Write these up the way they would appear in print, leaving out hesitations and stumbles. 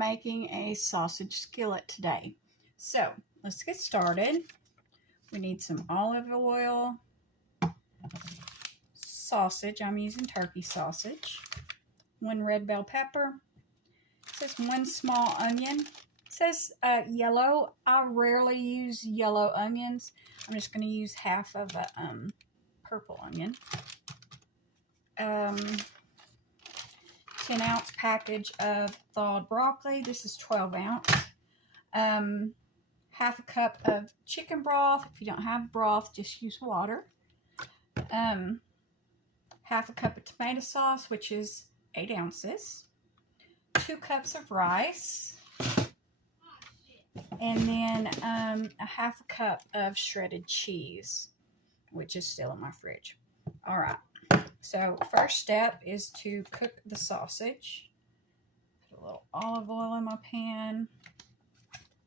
making a sausage skillet today. So let's get started. We need some olive oil, sausage. I'm using turkey sausage. 1 red bell pepper. It says 1 small onion. It says yellow. I rarely use yellow onions. I'm just going to use half of a purple onion. 10-ounce package of thawed broccoli. This is 12 ounce. Half a cup of chicken broth. If you don't have broth, just use water. Half a cup of tomato sauce, which is 8 ounces. 2 cups of rice. And then a half a cup of shredded cheese, which is still in my fridge. All right. So first step is to cook the sausage. Put a little olive oil in my pan.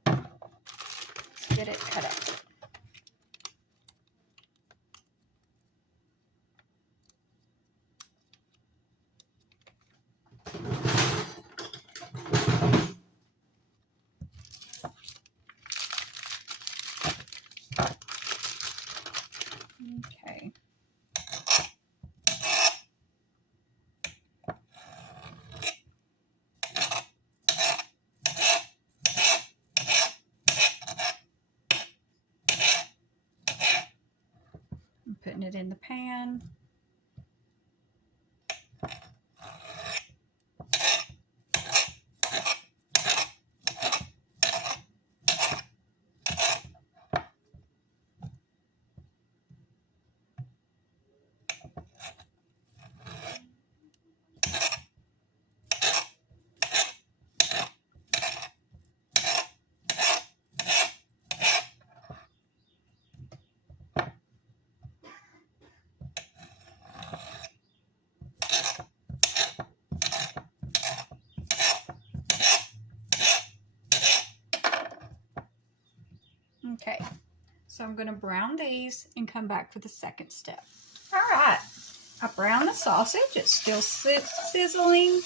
Let's get it cut up. Okay. I'm putting it in the pan. Okay, so I'm going to brown these and come back for the second step. All right, I browned the sausage. It's still sizzling.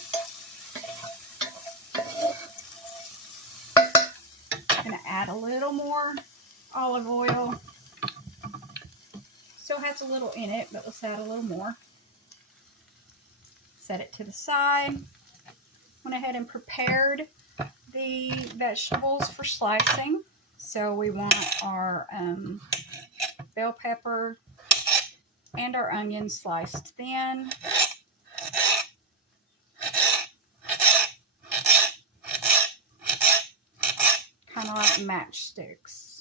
I'm going to add a little more olive oil. Still has a little in it, but let's add a little more. Set it to the side. Went ahead and prepared the vegetables for slicing. So we want our bell pepper and our onion sliced thin. Kind of like matchsticks.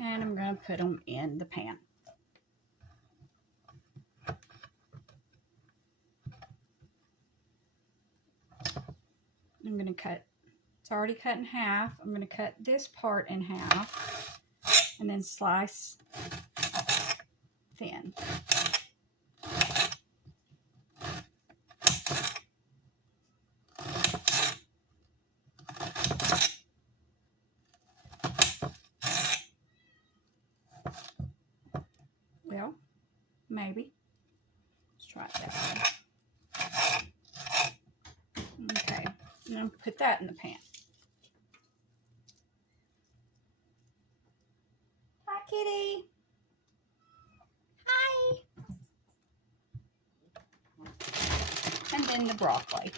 And I'm going to put them in the pan. I'm going to cut, it's already cut in half. I'm going to cut this part in half and then slice thin. Well, maybe. Let's try it that way. Okay, and I'm put that in the pan. Hi, kitty. Hi. And then the broccoli.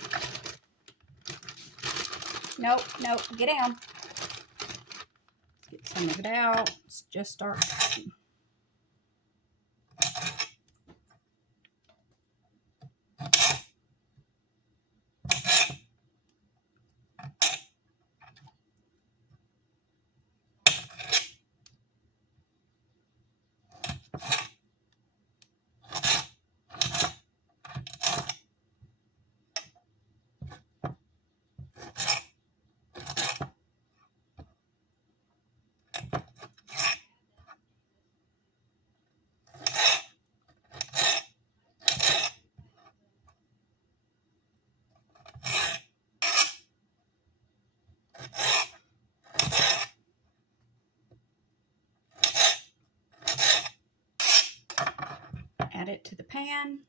Nope, nope, get down. Let's get some of it out. Let's just start cooking. add it to the pan.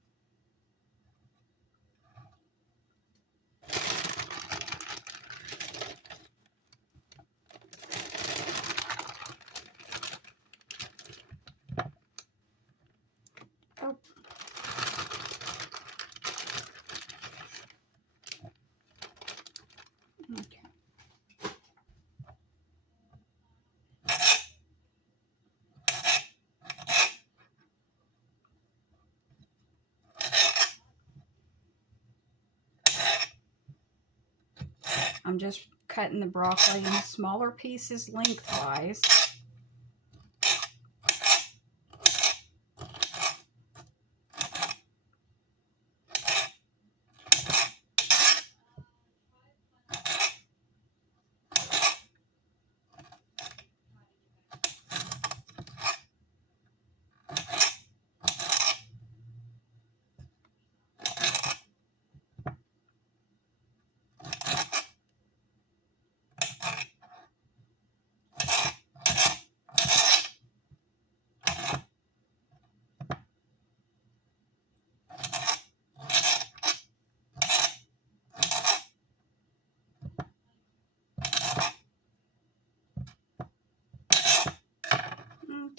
Oh. Okay. I'm just cutting the broccoli in smaller pieces lengthwise.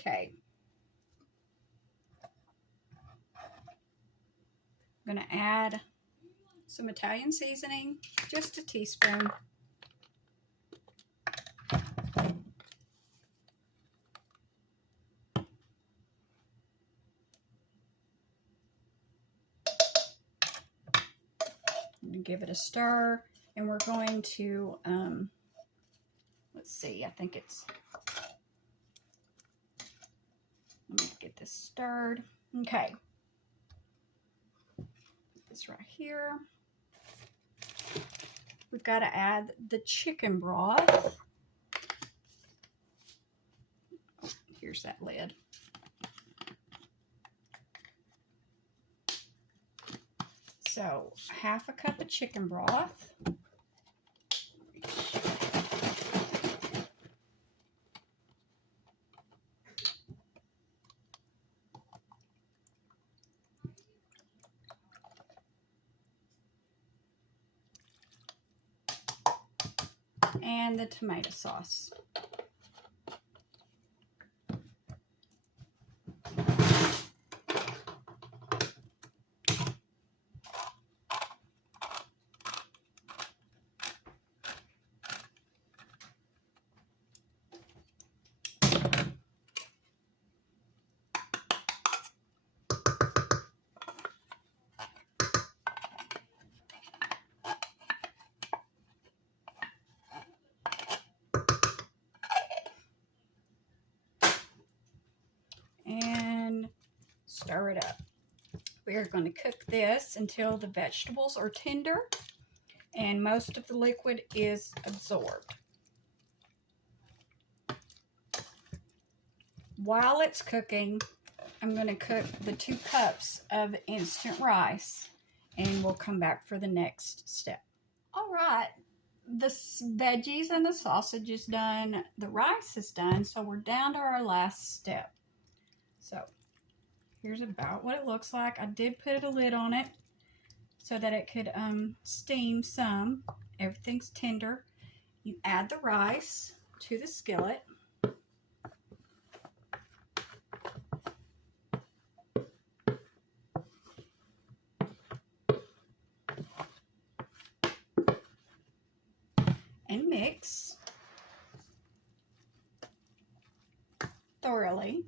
Okay. I'm going to add some Italian seasoning, just a teaspoon. Give it a stir, and we're going to, let's see, I think it's, let me get this stirred. Okay. This right here. We've got to add the chicken broth. Oh, here's that lid. So, half a cup of chicken broth. And the tomato sauce. And stir it up. We are going to cook this until the vegetables are tender and most of the liquid is absorbed. While it's cooking, I'm going to cook the 2 cups of instant rice, and we'll come back for the next step. All right, the veggies and the sausage is done. The rice is done, so we're down to our last step. So here's about what it looks like. I did put a lid on it so that it could steam some. Everything's tender. You add the rice to the skillet. And mix thoroughly.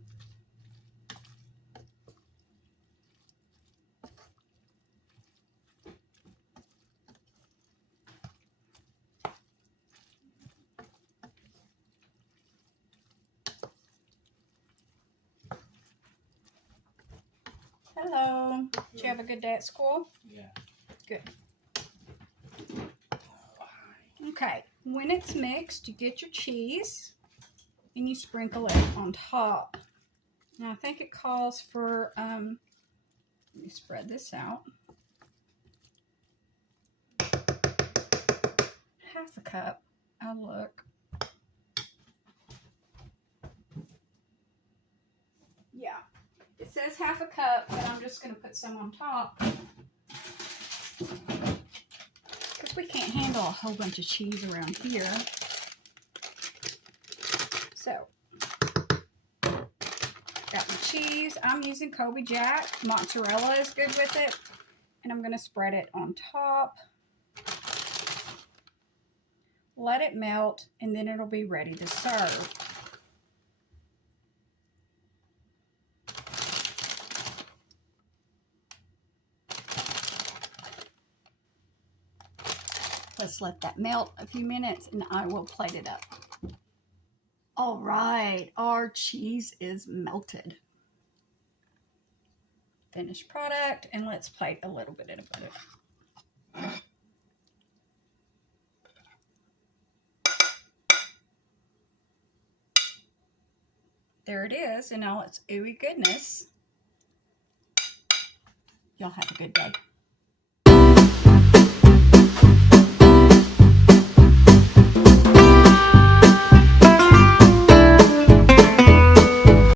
Hello. Did you have a good day at school? Yeah. Good. Okay, when it's mixed, you get your cheese and you sprinkle it on top. Now I think it calls for, let me spread this out. Half a cup. I'll look. Yeah, it says says half a cup, but I'm just going to put some on top. Because we can't handle a whole bunch of cheese around here. So, got my cheese. I'm using Colby Jack. Mozzarella is good with it. And I'm going to spread it on top. Let it melt, and then it'll be ready to serve. Let's let that melt a few minutes, and I will plate it up. All right, our cheese is melted. Finished product, and let's plate a little bit of it. There it is, and now it's ooey goodness. Y'all have a good day.